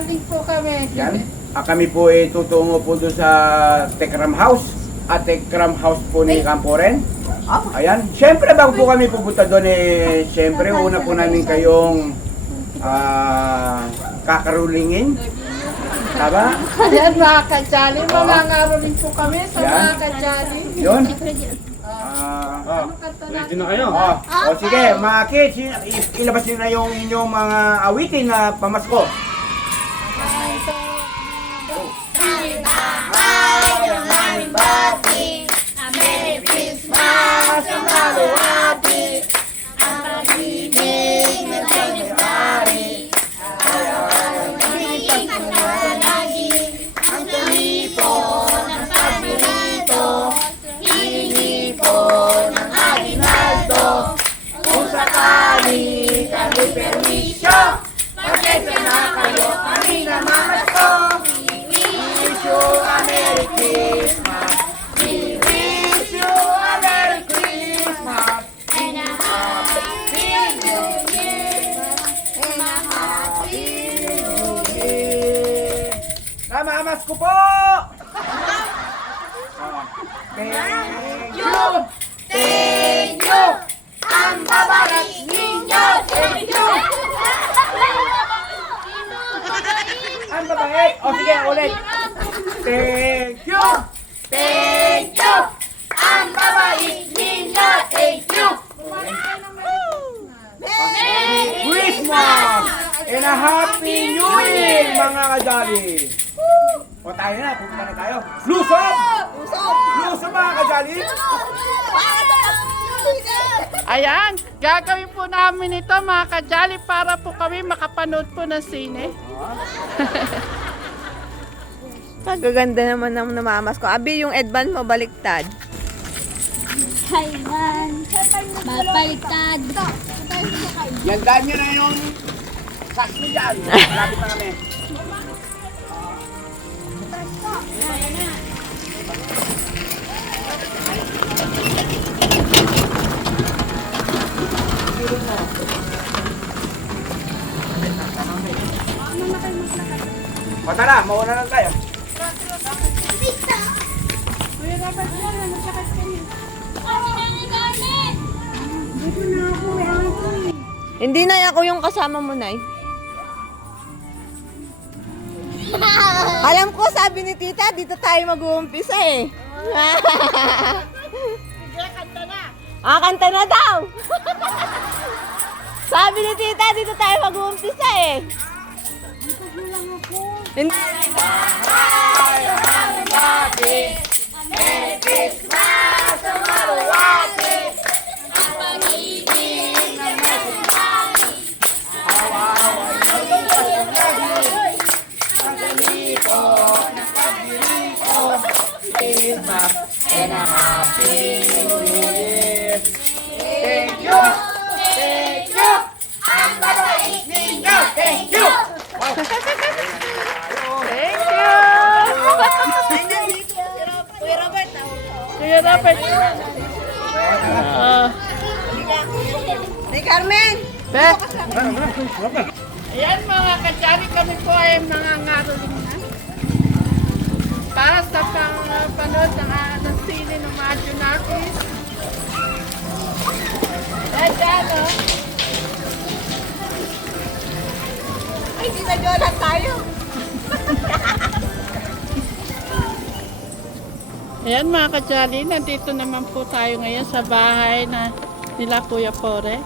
Nangangaroling po kami. Yan. Kami po ay tutungo po doon sa Tekram House. At Tekram House po ni Camporen. Ayan. Siyempre bago po kami pupunta doon siyempre una po namin kayong kakarulingin. Tama? Ayan mga kajali, mangangaroling po kami sa Yan. mga kajali. Yun. Ano kanta Ready natin? na kayo? O sige, mga kids, ilabas nyo na yung inyong mga awitin na pamasko. Namamas ko po! Thank you! Thank you! Ang babalik ninyo! Thank you! Ang babait! O sige, ulit! Thank you! Thank you! Ang babalik ninyo! Thank you! Merry Christmas! And a Happy New Year, mga kajali! O tayo na, pupunta na tayo. Lusog! Lusog mga kajali! Ayan, gagawin po namin ito mga kajali para po kami makapanood po ng sine. Kagaganda naman ng namamas ko. Abi, yung Edban mo baliktad. Kailan? Mapalitad. Yandaan nyo na yung sax mo dyan. Malapit na kami. O tara, mauna lang tayo. Hindi na ako yung kasama mo, Nay. Alam ko, sabi ni Tita, dito tayo mag-uumpisa eh. Kanta na daw. Sabi ni Tita, dito tayo mag-uumpisa eh. Hindi. And a Happy New Year. Thank you. Thank you. Ang babalik ninyo! Thank you! Thank you! Kuya Robert. Nay Carmen! Beth. Ayan mga kajali, kami po ay mga ngaroling na. Para sa panood ng sine ng mga Junakis. Ayan dyan, o. Ay, di na Jolan tayo. Ayan mga kajali, nandito naman po tayo ngayon sa bahay na nila Kuya Pore.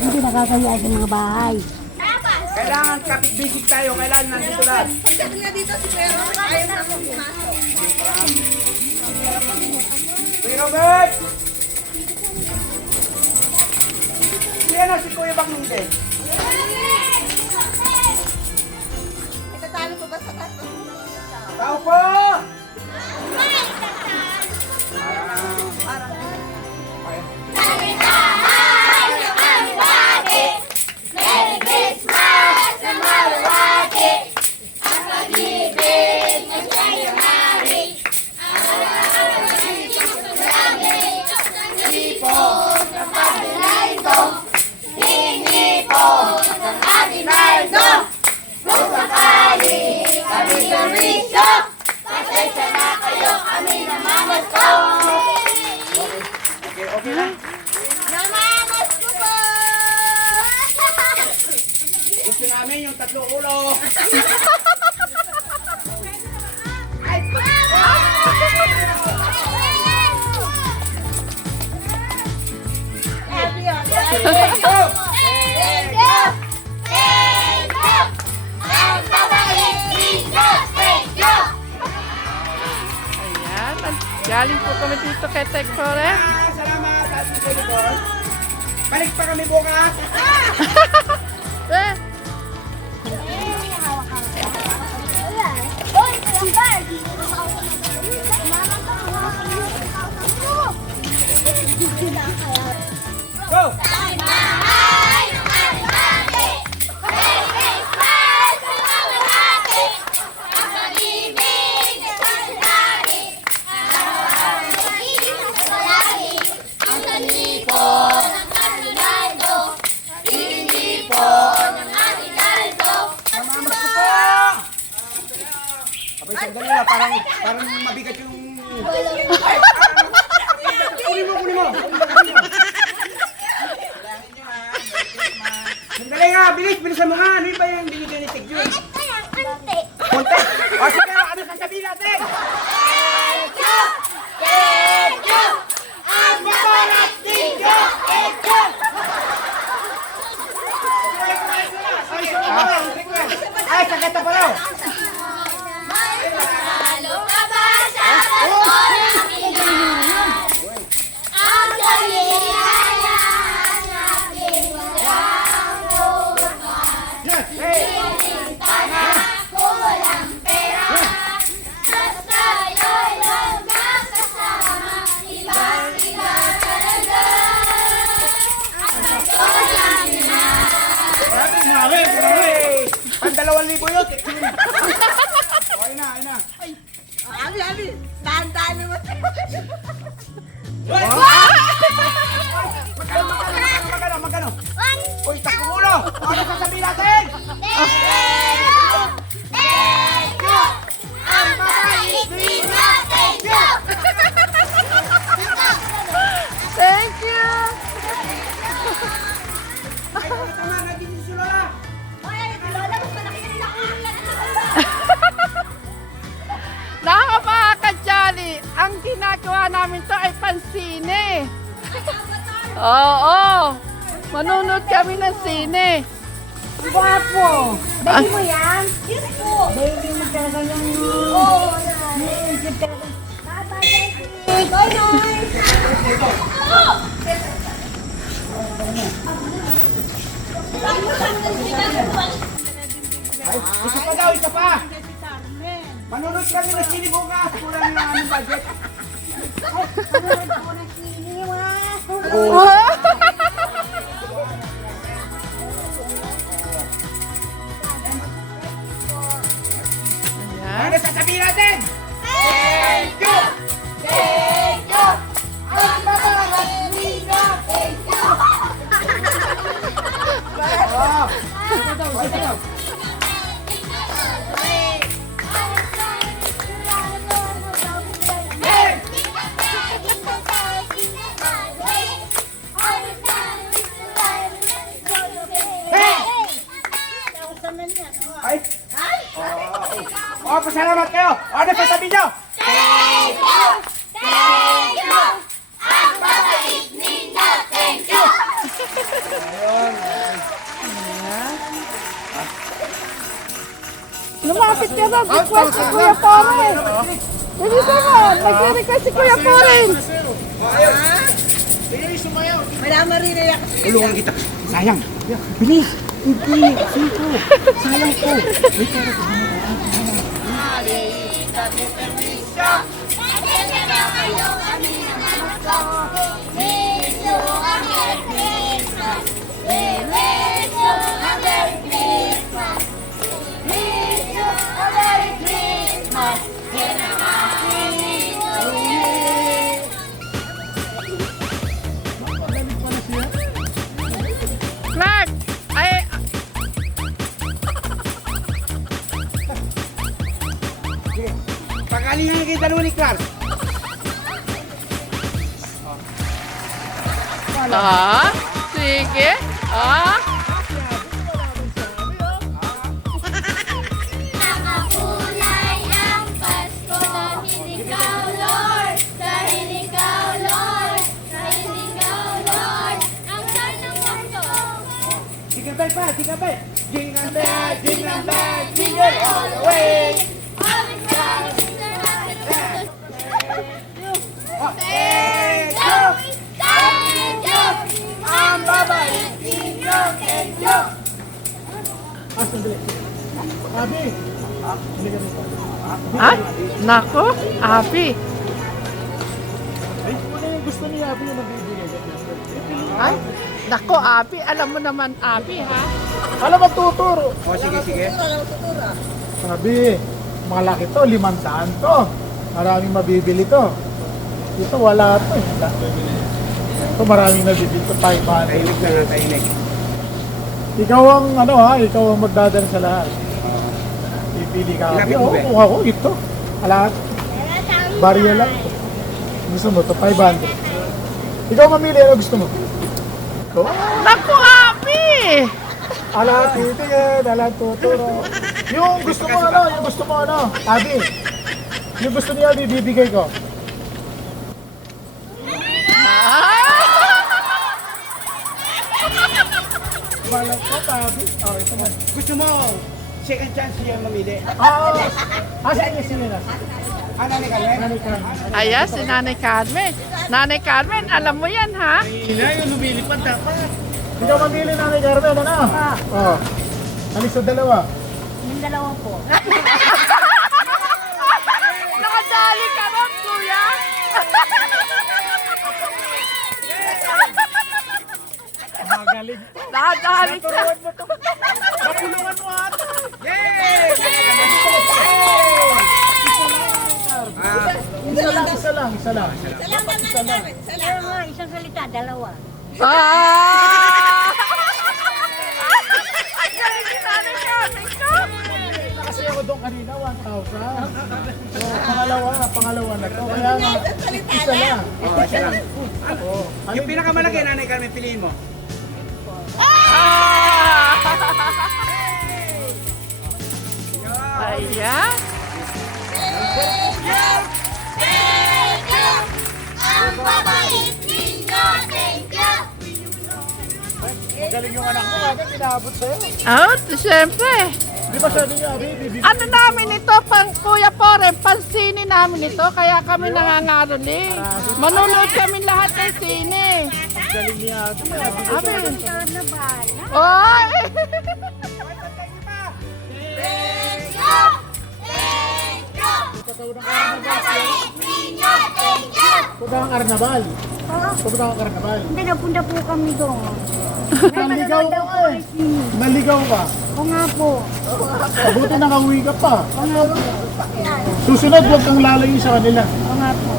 Hindi nakakaya sa mga bahay. Kailangan kapit-bisik tayo. Kailangan nandito lahat. Sabi nga dito si Pero, ayaw na akong pumasok. Kuya Robert! Siya na si Kuya Baknungge. Itatalo ko ba sa tato? Tao po! Merry Christmas! Sa maluwati! Ang pag-ibig na siya'y hari! Ang pag-ibig na siya'y hari! Ang sipon ng pag-ibig namin yung tatlong ulo. Thank you! Thank you! Thank you! Ang babait ninyo! Thank you! Ayan. Galing po kami dito kay Tekforen. Salamat at Pilipinas. Balik pa kami bukas. Eh, Go! Mahay ng ating ate! Merry Christmas sa mga ate! Ang pag-ibig ay pagkakari! Ang pag-ibig sa palagi! Ang talipon ng ating daldo! Tinipon ng ating daldo! Mamamas ko po! Abay, sandali na. Parang mabigat yung... Kunin mo! Sandali nga, bilisan mo nga. Ano ba yung binigyan ni Tig Jun? Ante! Konti! O sige, ano sasabihin natin? Thank you! Thank you! Ang babarat ninyo! Thank you! Ay, sakit na pala! Halo ka ba sa bato ng ilan? Ang kalihayan natin walang lupa. Pinita na kung walang pera. Basta yo'y magkakasama. Ibang-iba talaga. Ang pagkulang na. Ang 2,000 yun! Okay na. Abi, dahan-dahan naman. Magkano? Uy, takbo ulo! Ano sasabihin natin? Thank you! Thank you! Ang babait ninyo! Thank you! thank you! Ay, tama, naging si Lola! Lola, mas malaki rin ako. Nako mga ka-jolly, ang ginagawa namin to ay pansine. Oo, manunod kami ng sine. Guwapo. Baby mo yan? Yes po! Baby mo talaga yan. Oo! Naisip talaga. Bye-bye! Bye-bye! Isa pa! Manunod kami ng sini bukas! Kulang na aming budget! Ayan. Ano sasabihin natin? Thank you! Thank you! Ang babarat ninyo! Thank you! Ay! Pasalamat kayo! Ano sasabihin nyo? Thank you! Thank you! Ang babait ninyo! Thank you! Lumapit ka na, request si Kuya Poren. Bilisan mo, nag-request si Kuya Poren. Madama rin na yan. Tulungan kita! Sayang! Bilis! Hindi! Siko! Sayang ko! Clark, ay, Pagalingan kita dulu ni Clark! ah, sige, ah. pa, jingle bell. Jingle bell, jingle bell, jingle all the way. Thank you! Thank you! Ang babait ninyo, thank you! Ay, nako, Abi. Gusto niya Abi yung mabibigay. Ay, nako, Abi. Alam mo naman, Abi, ha? Alam mo, tuturo. O, sige, sige. Sabi, malaki to, 500 to. Maraming mabibili to. Ito wala to eh. Ito maraming nabibili to, 500. Tahimik na nga, tahimik. Ikaw ang ano ha, ikaw ang magdadala sa lahat. Pipili ka. Ilapit mo, be. Oo, ako, ito. Lahat. Barya lang. Gusto mo to, 500. Ikaw mamili, ano gusto mo? Ito. Nako, Abi. Ala, titingin, ala, tuturo. Yung gusto mo ano, yung gusto mo ano, Abi. Yung gusto niya, bibigay ko. Wala ko, Abi. Oh, ito na. Gusto mo, second chance niya mamili. Sige na. Ano ni Carmen? Ano ka? Ayan, si Nanay Carmen. Nanay Carmen, alam mo yan, ha? Ikaw mamili na ni Carmen, ano? Oo. Alis sa dalawa. Yung dalawa po. Nakadali ka ron, kuya. Magaling. Nakadali ka. Kapulungan mo ata. Yay! Isa lang. Pero nga, isang salita, dalawa. Ah! Ang galing ni Nanay Carmen ko. Kasi ako doon kanina, 1,000. So, pangalawa na to. Kaya nga, isa lang. Oh, siya lang. Oh. Yung pinakamalaki, Nanay Carmen, piliin mo. Ah! Ayan. Thank you! Ang babait ninyo, thank you! Magaling yung anak mo, agad inaabot sa'yo. Oh, siyempre. Di ba sabi niya, Abi, bibigyan Ano namin ito, pang Kuya Pore, pansini namin ito, kaya kami nangangaroling. Manunood kami lahat ng sine. galing niya. Abi. Na bala. Oy! Thank you! Thank you! Ang babait ninyo, thank you! Punta kang karnabal. Punta kang karnabal. Hindi, napunta po kami doon. Naligaw ka eh. Naligaw ka. O nga po. Mabuti nakauwi ka pa. O nga po. Susunod, huwag kang lalayo sa kanila. O nga po.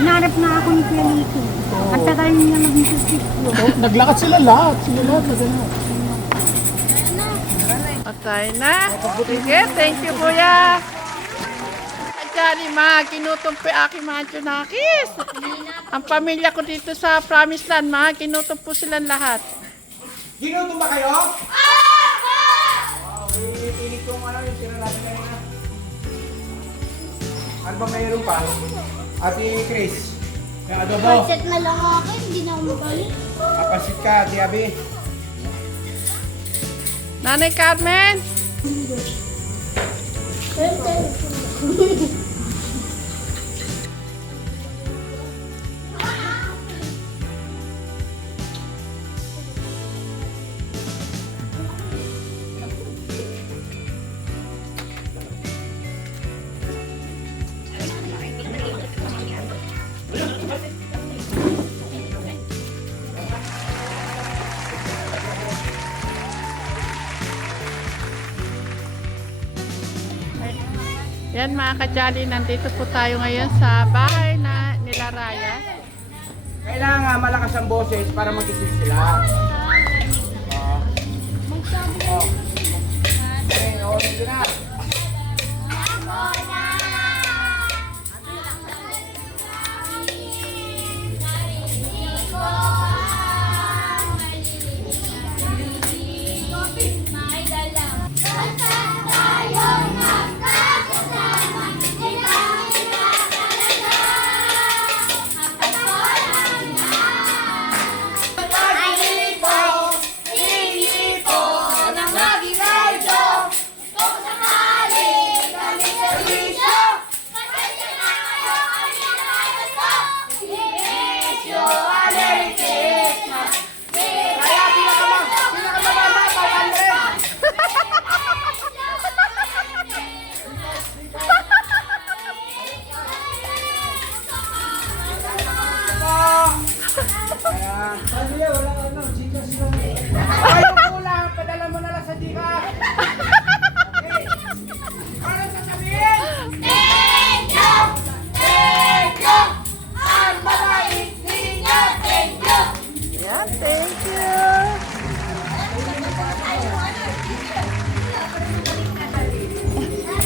Hinarap na ako ni Kuya Lito. Ang tagal niya nag-message po. Oh, naglakad sila lahat. Sila lahat na gano'n. Patay na. Sige, thank you, Kuya. Diyan, mga kinutumpi aking mga Junakis. Ang pamilya ko dito sa Promised Land, mga kinutumpo silang lahat. Ginutom ba kayo? Init yung ano, yung tira natin kanina. Ano ba mayroon pa? Ate Chris, yung adobo. Set na lang ako, hindi na ako mabalik. Kapasit ka, Ate Abi. Nanay Carmen, yan mga kajali, nandito po tayo ngayon sa bahay na nila Raya. Kailangan malakas ang boses para mag-isip sila. Okay, dito na. Thank you.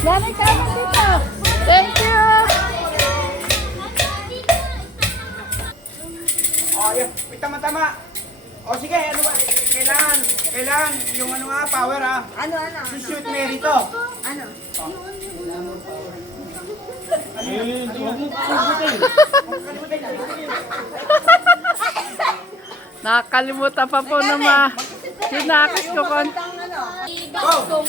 Nanay Carmen dito. Thank you. Oh, yun. May tama-tama. O sige, ano ba? Kailangan yung ano nga, power ha. Ano? Shoot Mary to. Ano? Nakakalimutan pa po naman. Sinakis ko kon. Go!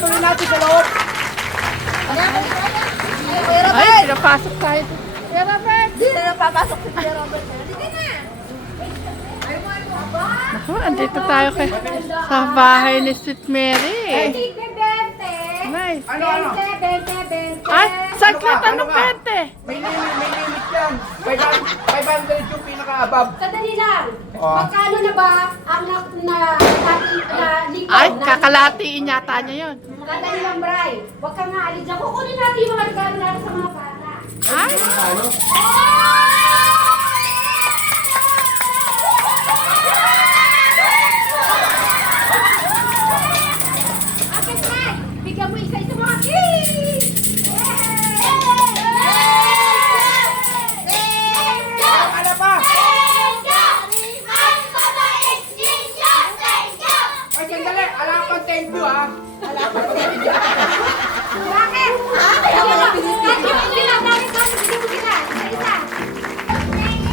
Tuloy natin sa loob. Ay, napasok tayo. Kuya Robert. Hindi na napapasok si Kuya Robert. Hindi na. Naku, andito tayo sa bahay ni Sweet Mary. Nay. Ano? Ay, saglit, anong 20? May limit yan. 500 yung pinaka-above. Kadali lang. Oh. Magkano na ba ang Ay, likaw? kakalatiin yata niya yun. Kadali lang, Bray. Huwag ka nga alis dyan. Kukunin natin yung mga regalo natin sa mga bata. Ay, Bakit, Bray? Bigyan mo isa-isa mga kids! Ano pa? Ay, sandali. Alam pang thank you ha. Bakit? Kaya mo lang. Thank you. Sila, dami ka. Bigyan mo sila. Isa-isa.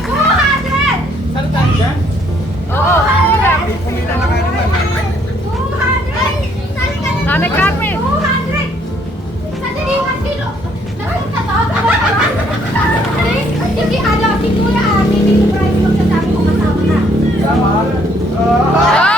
200! Saan tayo dyan? Oo, 100! Pumila na kayo naman. 200! Nanay Carmen. 200! Sandali, 1 kilo. Hindi, ano, si Kuya, hindi ko pa yung magsasabi kung kasama na. Tama. Ah!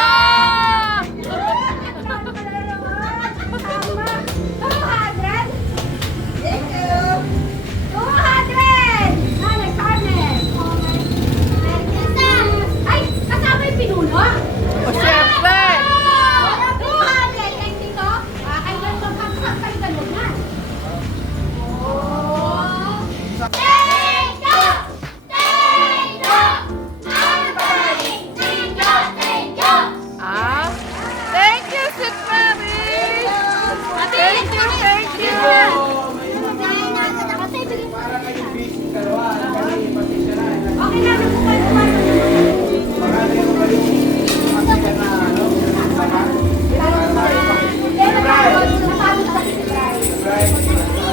O, syempre. Ah, thank you, Sweet Mary. Thank you, thank you. Para kayong busy dalawa. Kasi pasensya na. Okay na, nagpupan. Para kayong pasensya na. Ano? Para tayo. Pero, nasabi sa si Bray. Right.